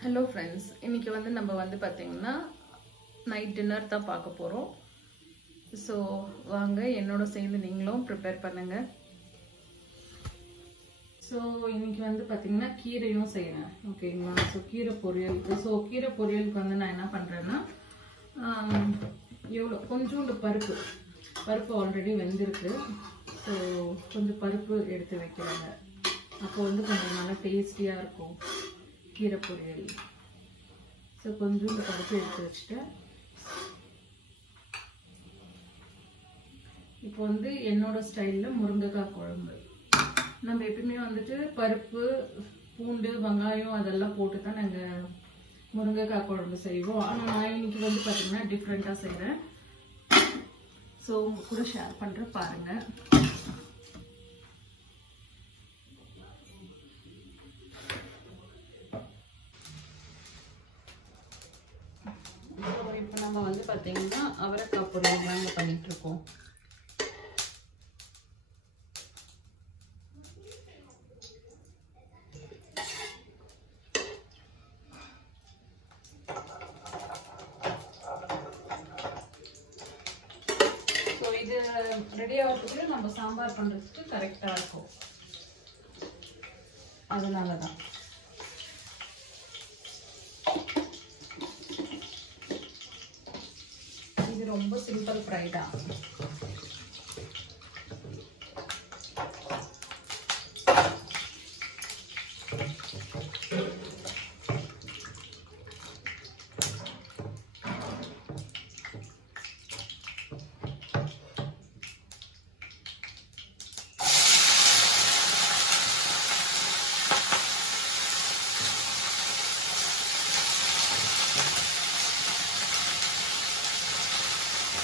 Hello friends, இன்னைக்கு வந்து நம்ம வந்து பாத்தீங்கன்னா நைட் டின்னர் தான் பார்க்க போறோம். சோ வாங்க என்னோட சேர்ந்து நீங்களும் ப்ரிப்பேர் பண்ணுங்க. சோ இன்னைக்கு வந்து பாத்தீங்கன்னா கீரையும் செய்றேன். ஓகேங்களா? சோ கீரை பொரியல். சோ கீரை பொரியலுக்கு வந்து நான் என்ன பண்றேன்னா கொஞ்சோண்டு பருப்பு ஆல்ரெடி வெந்திருக்கு. சோ கொஞ்சம் பருப்பு எடுத்து வைக்கிறேங்க. அப்போ வந்து கொஞ்சம் நல்லா டேஸ்டியா இருக்கும் கீரை பொரியல். ஸோ கொஞ்சோண்டு பருப்பு எடுத்து வச்சுட்டேன். இப்போ வந்து என்னோட ஸ்டைலில் முருங்கைக்காய் குழம்பு. நம்ம எப்பயுமே வந்துட்டு பருப்பு, பூண்டு, வெங்காயம் அதெல்லாம் போட்டு தான் நாங்கள் முருங்கைக்காய் குழம்பு செய்வோம். ஆனால் நான் இன்னைக்கு வந்து பார்த்தீங்கன்னா டிஃப்ரெண்ட்டாக செய்கிறேன். ஸோ உங்க கூட ஷேர் பண்ணுறேன் பாருங்கள். இப்போ நம்ம வந்து பார்த்தீங்கன்னா அவரைக்காய் பொரியல் தாங்க பண்ணிட்டு இருக்கோம். ஸோ இது ரெடி ஆகிறதுக்கு நம்ம சாம்பார் பண்ணுறதுக்கு கரெக்டாக இருக்கும். அதனால தான் இது ரொம்ப சிம்பிள் ஃப்ரை தான்.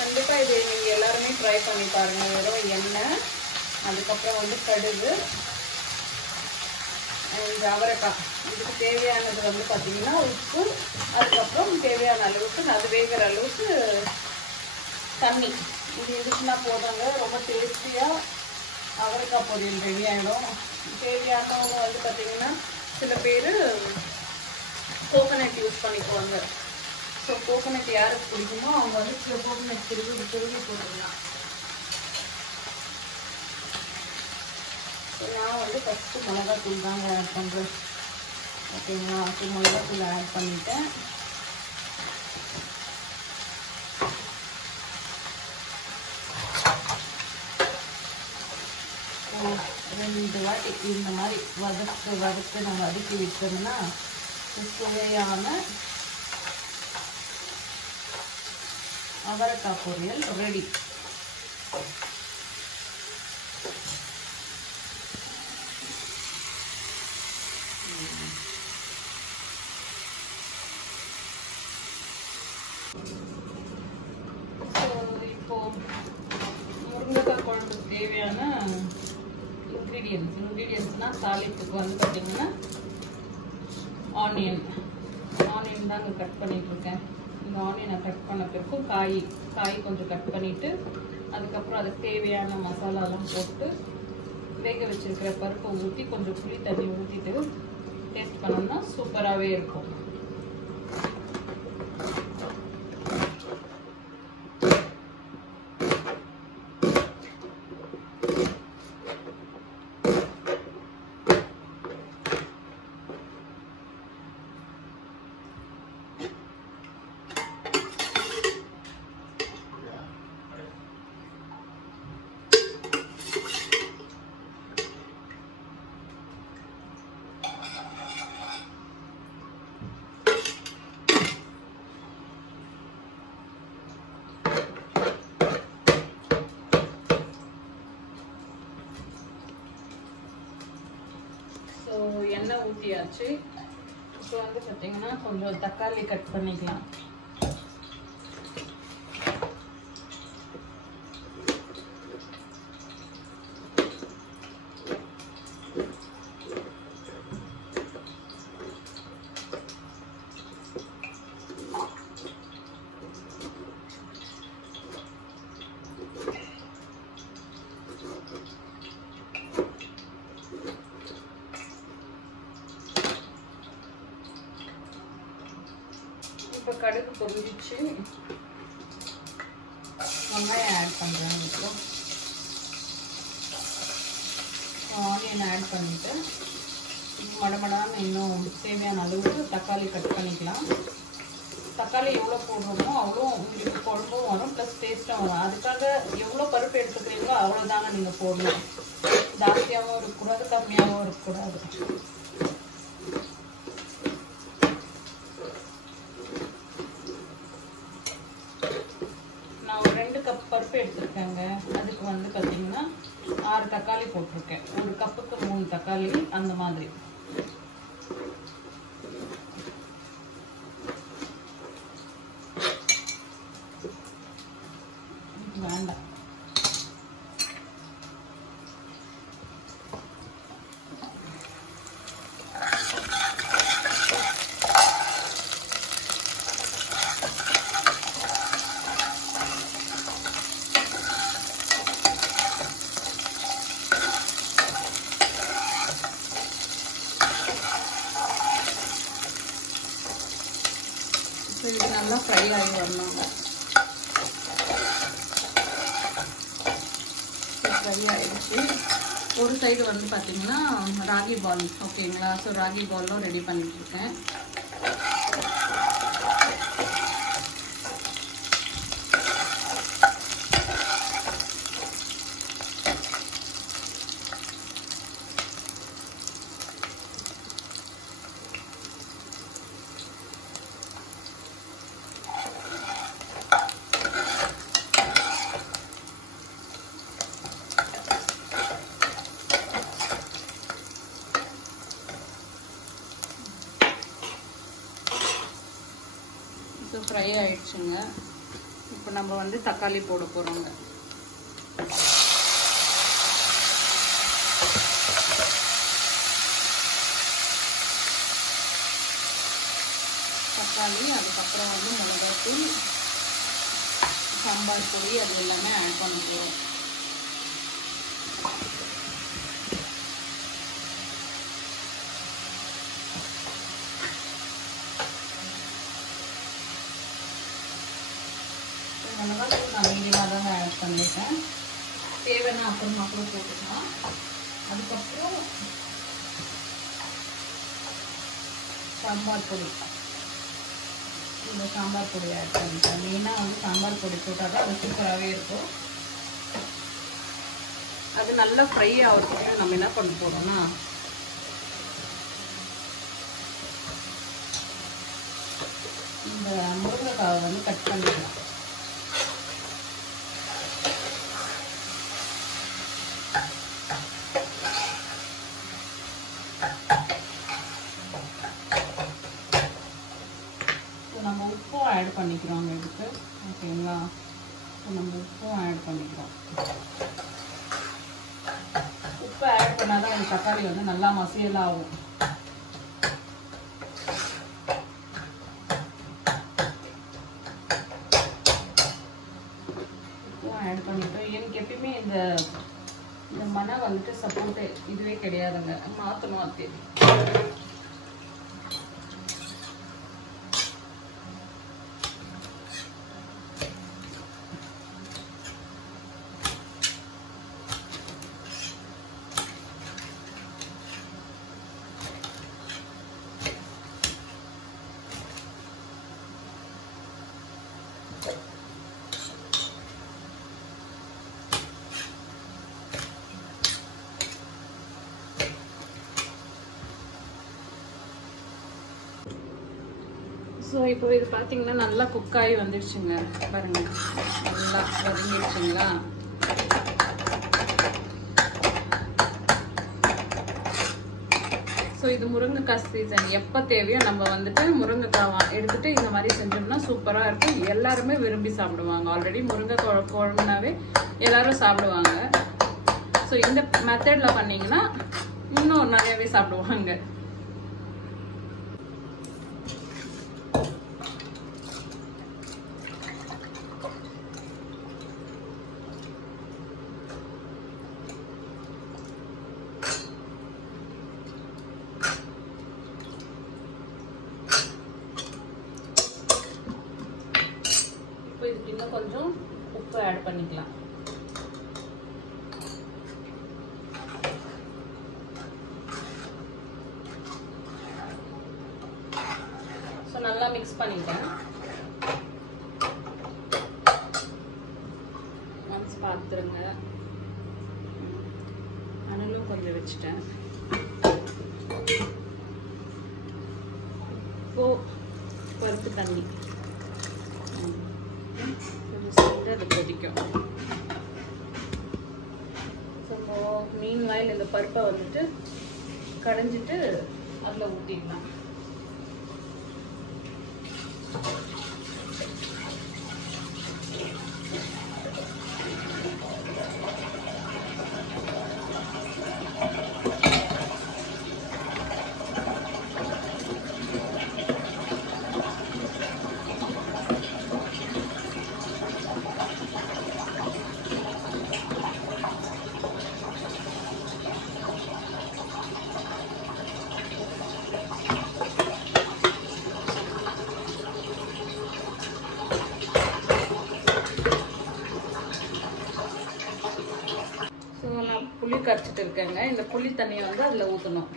கண்டிப்பாக இது நீங்கள் எல்லாருமே ட்ரை பண்ணி பாருங்கள். வெறும் எண்ணெய், அதுக்கப்புறம் வந்து கடுகு, இந்த அவரைக்காய், இதுக்கு தேவையானது வந்து பார்த்தீங்கன்னா உப்பு, அதுக்கப்புறம் தேவையான அளவுக்கு அது வேகிற அளவுக்கு தண்ணி. இது எதுக்குன்னா போதாங்க, ரொம்ப டேஸ்டியாக அவரைக்காய் பொரியல் ரெடி ஆகிடும். தேவையானவங்க வந்து பார்த்தீங்கன்னா சில பேர் கோகோனட் யூஸ் பண்ணிக்குவாங்க. ஸோ கோகோனட் யாருக்கு பிடிக்குமோ அவங்க வந்து கோகோனட் திருவி போட்டுடலாம். நான் வந்து ஃபஸ்ட்டு மிளகாத்தூள் தாங்க ஆட் பண்ணுறேன். ஓகேங்களா? அப்போ மிளகாத்தூள் ஆட் பண்ணிவிட்டேன். ரெண்டு வாட்டி இந்த மாதிரி வதக்கு நம்ம வதக்கி விட்டோம்னா சுவையான அவரைக்காய் பொரியல் ரெடி. இப்போ முருங்கைக்காய் குழம்புக்கு தேவையான இன்க்ரீடியன்ஸ்னா தாளிப்புக்கு வந்து பார்த்தீங்கன்னா ஆனியன் தாங்க கட் பண்ணிட்டு இருக்கேன். இந்த ஆனியனை கட் பண்ண பிறகு காய் கொஞ்சம் கட் பண்ணிவிட்டு அதுக்கப்புறம் அதுக்கு தேவையான மசாலாலாம் போட்டு வேக வச்சிருக்கிற பருப்பை ஊற்றி கொஞ்சம் புளி தண்ணி ஊற்றிட்டு டேஸ்ட் பண்ணோம்னா சூப்பராகவே இருக்கும். ஸோ எண்ணெய் ஊற்றியாச்சு. இப்போ வந்து பார்த்தீங்கன்னா கொஞ்சம் தக்காளி கட் பண்ணிக்கலாம். இப்போ கடுகு பொரிஞ்சிச்சு. வெங்காயம் ஆட் பண்ணுறேன். இப்போ ஆனியன் ஆட் பண்ணிவிட்டு மடமடான்னு இன்னும் தேவையான அளவு தக்காளி கட் பண்ணிக்கலாம். தக்காளி எவ்வளோ போடுறோமோ அவ்வளோ உங்களுக்கு குழம்பும் வரும், ப்ளஸ் டேஸ்ட்டும் வரும். அதுக்காக எவ்வளோ பருப்பு எடுத்துக்கிறீங்களோ அவ்வளோதாங்க நீங்கள் போடணும். ஜாஸ்தியாகவும் இருக்கக்கூடாது, கம்மியாகவும் இருக்கக்கூடாது. நான் ஒரு 2 கப் பருப்பு எடுத்துருக்கேங்க. அதுக்கு வந்து பார்த்தீங்கன்னா 6 தக்காளி போட்டிருக்கேன். ஒரு கப்புக்கு 3 தக்காளி அந்த மாதிரி. வேண்டாம். இது நல்லா ஃப்ரை ஆகி வரணுங்க. ஃப்ரை ஆகிடுச்சு. ஒரு சைடு வந்து பார்த்தீங்கன்னா ராகி பால், ஓகேங்களா? ஸோ ராகி பாலும் ரெடி பண்ணிட்டுருக்கேன். ஸோ ஃப்ரை ஆயிடுச்சுங்க. இப்போ நம்ம வந்து தக்காளி போட போகிறோங்க. தக்காளி, அதுக்கப்புறம் வந்து மிளகாத்தூள், சாம்பார் பொடி, அது எல்லாமே ஆட் பண்ணிக்கிறோம். மிளகாத்தூள் நான் மீடியமாக தாங்க ஆட் பண்ணியிருக்கேன். தேவைன்னா அப்புறமா கூட போட்டுக்கலாம். அதுக்கப்புறம் சாம்பார் பொடி, இந்த சாம்பார் பொடி ஆட் பண்ணிட்டேன். மெயினாக வந்து சாம்பார் பொடி போட்டால் தான் அது சூப்பராகவே இருக்கும். அது நல்லா ஃப்ரை ஆகிறதுக்கு நம்ம என்ன பண்ண போகிறோம்னா இந்த முருங்கைக்காவை வந்து கட் பண்ணிக்கலாம். நம்ம உப்பும் ஆட் பண்ணிக்கிறோம் இதுக்கு, ஓகேங்களா? ஸோ நம்ம உப்பும் ஆட் பண்ணிக்கிறோம். உப்பு ஆட் பண்ணால் தான் அந்த தக்காளி வந்து நல்லா மசியலாக ஆகும். உப்பும் ஆட் பண்ணிட்டோம். எனக்கு எப்பயுமே இந்த மணம் வந்துட்டு சப்போர்ட்டு இதுவே கிடையாதுங்க, மாற்றணும். அது ஸோ இப்போ இது பார்த்தீங்கன்னா நல்லா குக்காகி வந்துடுச்சுங்க. பாருங்க, நல்லா வதங்கிடுச்சுங்களா? ஸோ இது முருங்கைக்காய் சீசன். எப்போ தேவையோ நம்ம வந்துட்டு முருங்கைக்காய் எடுத்துட்டு இந்த மாதிரி செஞ்சோம்னா சூப்பராக இருக்கும். எல்லாருமே விரும்பி சாப்பிடுவாங்க. ஆல்ரெடி முருங்கை குழம்புனாவே எல்லாரும் சாப்பிடுவாங்க. ஸோ இந்த மெத்தடில் பண்ணிங்கன்னா இன்னும் நிறையவே சாப்பிடுவாங்க. இதுக்கு இன்னும் கொஞ்சம் உப்பு ஆட் பண்ணிக்கலாம். ஸோ நல்லா மிக்ஸ் பண்ணிட்டேன். ஒன்ஸ் பார்த்துருங்க. அனலும் கொஞ்சம் வச்சுட்டேன். இப்போ பருப்பு தண்ணி கொஞ்சம் சேர்த்து அது கொதிக்கும். ஸோ மீன் வாயில் இந்த பருப்பை வந்துட்டு கடைஞ்சிட்டு அதில் ஊற்றிடலாம். புளி கரைச்சிட்டு இருக்கேங்க. இந்த புளி தண்ணியை வந்து அதில் ஊற்றணும்.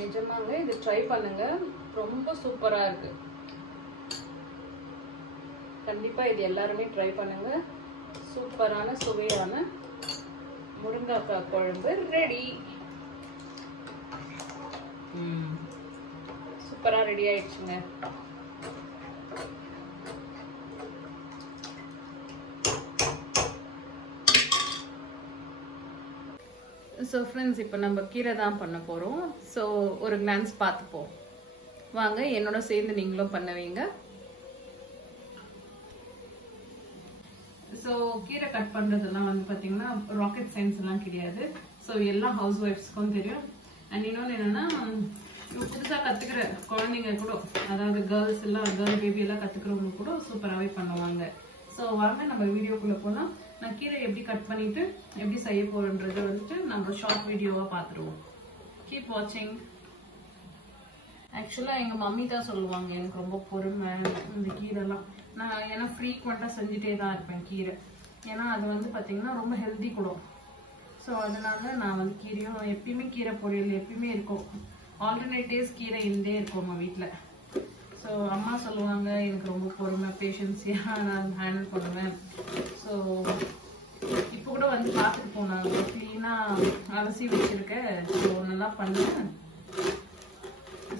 நிஜமாங்க இது ட்ரை பண்ணுங்க, ரொம்ப சூப்பரா இருக்கு. கண்டிப்பா இது எல்லாருமே ட்ரை பண்ணுங்க. சூப்பரான சுவையான முருங்கைக்காய் குழம்பு ரெடி. சூப்பரா ரெடி ஆயிடுச்சுங்க. ஸோ ஃப்ரெண்ட்ஸ், இப்போ நம்ம கீரை தான் பண்ண போகிறோம். ஸோ ஒரு கிளான்ஸ் பார்த்துப்போம் வாங்க. என்னோட சேர்ந்து நீங்களும் பண்ணுவீங்க. ஸோ கீரை கட் பண்ணுறதெல்லாம் வந்து பார்த்தீங்கன்னா ராக்கெட் சயின்ஸ் எல்லாம் கிடையாது. ஸோ எல்லா ஹவுஸ் ஒய்ஃப்ஸ்க்கும் தெரியும். அண்ட் இன்னொன்று என்னென்னா, புதுசாக கற்றுக்கிற குழந்தைங்க கூட, அதாவது கேர்ள்ஸ் எல்லாம், கேர்ள் பேபி எல்லாம் கற்றுக்கிறவங்க கூட சூப்பராகவே பண்ணுவாங்க. ஸோ வாங்க நம்ம வீடியோக்குள்ளே போகலாம். நான் கீரை எப்படி கட் பண்ணிட்டு எப்படி செய்ய போறேன்றதை வந்துட்டு நம்ம ஷார்ட் வீடியோவா பார்த்துருவோம். கீப் வாட்சிங். ஆக்சுவலா எங்க மம்மி தான் சொல்லுவாங்க எனக்கு ரொம்ப பொறுமை இந்த கீரைலாம். நான் ஏன்னா ஃப்ரீக்வெண்டா செஞ்சுட்டே தான் இருப்பேன் கீரை. ஏன்னா அது வந்து பாத்தீங்கன்னா ரொம்ப ஹெல்தி கூட. ஸோ அதனால நான் வந்து கீரையும் எப்பயுமே கீரை பொரியல் எப்பயுமே இருக்கும். ஆல்டர்னேட்டிவ்ஸ் கீரை இருந்தே இருக்கும் நம்ம வீட்டில். ஸோ அம்மா சொல்லுவாங்க எனக்கு ரொம்ப பொறுமை, பேஷன்ஸியாக நான் ஹேண்டில் பண்ணுவேன். ஸோ இப்போ கூட வந்து பார்த்துட்டு போனாங்க, க்ளீனாக அலசி வச்சுருக்கேன். ஸோ நல்லா பண்ணுவேன்.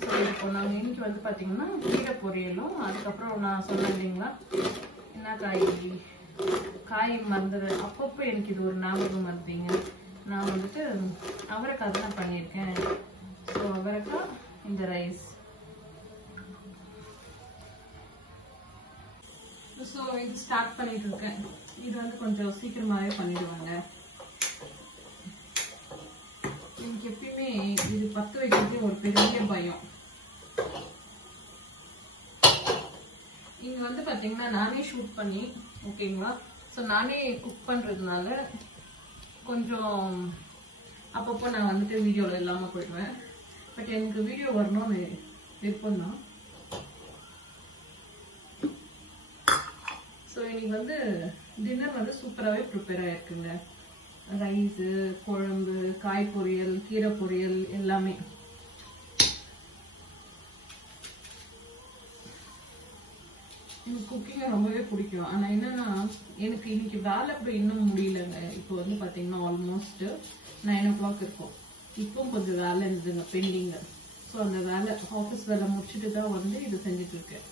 ஸோ இப்போ நாங்கள் இன்னைக்கு வந்து பார்த்தீங்கன்னா கீரை பொரியலும், அதுக்கப்புறம் நான் சொன்னேன் இல்லைங்களா என்ன காய் மறந்துடு. அப்பப்போ எனக்கு இது ஒரு ஞாபகம் வருதுங்க. நான் வந்துட்டு அவரைக்காய் தான் பண்ணியிருக்கேன். ஸோ அவரைக்காய், இந்த ரைஸ். ஸோ இது ஸ்டார்ட் பண்ணிட்டு இருக்கேன். இது வந்து கொஞ்சம் சீக்கிரமாகவே பண்ணிடுவாங்க. எனக்கு எப்பயுமே இது பத்து வைக்கிறது ஒரு பெரிய பயம். இங்க வந்து பாத்தீங்கன்னா நானே ஷூட் பண்ணி, ஓகேங்களா, ஸோ நானே குக் பண்றதுனால கொஞ்சம் அப்பப்போ நான் வந்துட்டு வீடியோவில் இல்லாமல் போயிடுவேன். பட் எனக்கு வீடியோ வரணும்னு விருப்பம் தான். ஸோ இன்னைக்கு வந்து டின்னர் வந்து சூப்பராகவே ப்ரிப்பேர் ஆயிருக்குங்க. ரைஸு, குழம்பு, காய் பொரியல், கீரை பொரியல் எல்லாமே. எனக்கு குக்கிங் ரொம்பவே பிடிக்கும். ஆனால் என்னன்னா எனக்கு இன்னைக்கு வேலை கூட இன்னும் முடியலங்க. இப்போ வந்து பார்த்தீங்கன்னா ஆல்மோஸ்ட் 9 o'clock இருக்கும். இப்போ கொஞ்சம் வேலை இருந்ததுங்க பெண்டிங்க. ஸோ அந்த வேலை, ஆஃபீஸ் வேலை முடிச்சுட்டு தான் வந்து இது செஞ்சுட்டு இருக்கேன்.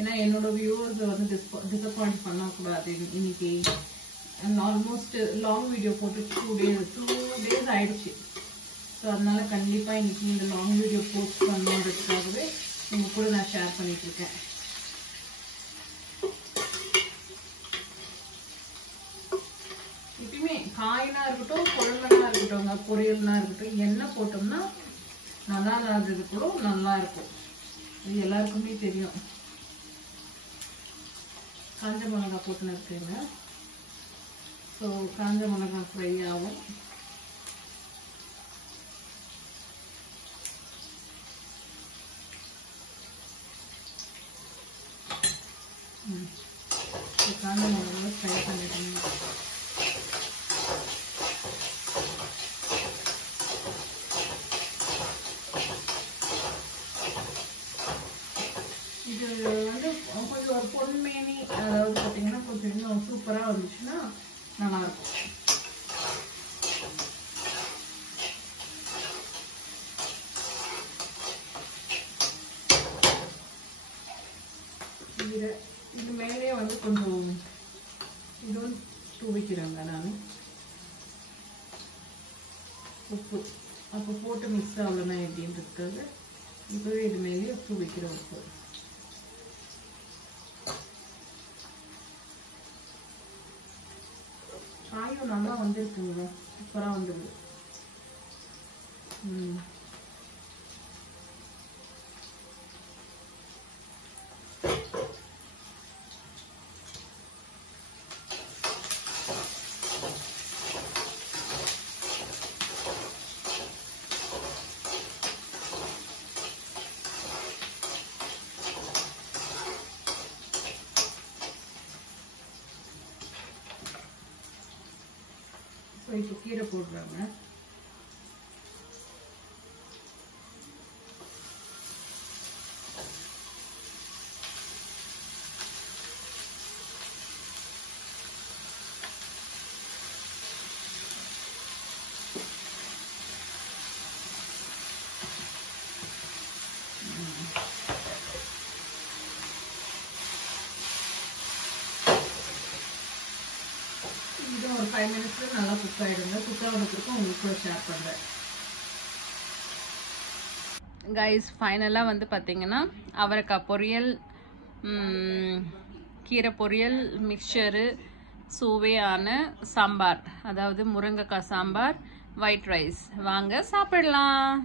ஏன்னா என்னோட வியூவர்ஸ் வந்து டிசப்பாயிண்ட் பண்ணக்கூடாது. இன்னைக்கு ஆல்மோஸ்ட் லாங் வீடியோ போட்டு 2 days ஆயிடுச்சு. ஸோ அதனால கண்டிப்பாக இன்னைக்கு இந்த லாங் வீடியோ போஸ்ட் பண்ணுறதுக்காகவே உங்க கூட நான் ஷேர் பண்ணிட்டு இருக்கேன். எப்பயுமே காயினா இருக்கட்டும், குழம்புனா இருக்கட்டும், பொரியல்னா இருக்கட்டும், எண்ணெய் போட்டோம்னா நல்லா இல்லாதது கூட நல்லா இருக்கும். இது எல்லாருக்குமே தெரியும். காஞ்ச மிளகாய் போட்டுன்னு இருக்கேங்க. ஸோ காஞ்ச மிளகாய் ஃப்ரை ஆகும். காஞ்ச மிளகாய் ஃப்ரை பண்ணிடுங்க. இது வந்து கொஞ்சம் ஒரு பொன்மேனி, அதாவது பார்த்தீங்கன்னா கொஞ்சம் இன்னும் சூப்பராக வந்துச்சுன்னா நல்லாயிருக்கும். இது மேலே வந்து கொஞ்சம் இதுவும் தூவிக்கிறேங்க நான் உப்பு. அப்போ போட்டு மிக்ஸ் ஆகலன்னா எப்படின்றதுக்காக இப்போவே இது மேலேயே தூவிக்கிற உப்பு. காயும் நல்லா வந்துருக்குங்க, சூப்பராக வந்துடுது. இப்போ கீரை போடுறாங்க. ஒரு 5 minutes நல்லா குக் ஆயிடுங்க. குக் ஆனதுக்கு உங்களுக்கு கூட ஷேர் பண்றேன். கைஸ் ஃபைனலாக வந்து பார்த்தீங்கன்னா அவரைக்காய் பொரியல், கீரை பொரியல், மிக்சரு, சுவையான சாம்பார், அதாவது முருங்கைக்காய் சாம்பார், ஒயிட் ரைஸ். வாங்க சாப்பிடலாம்.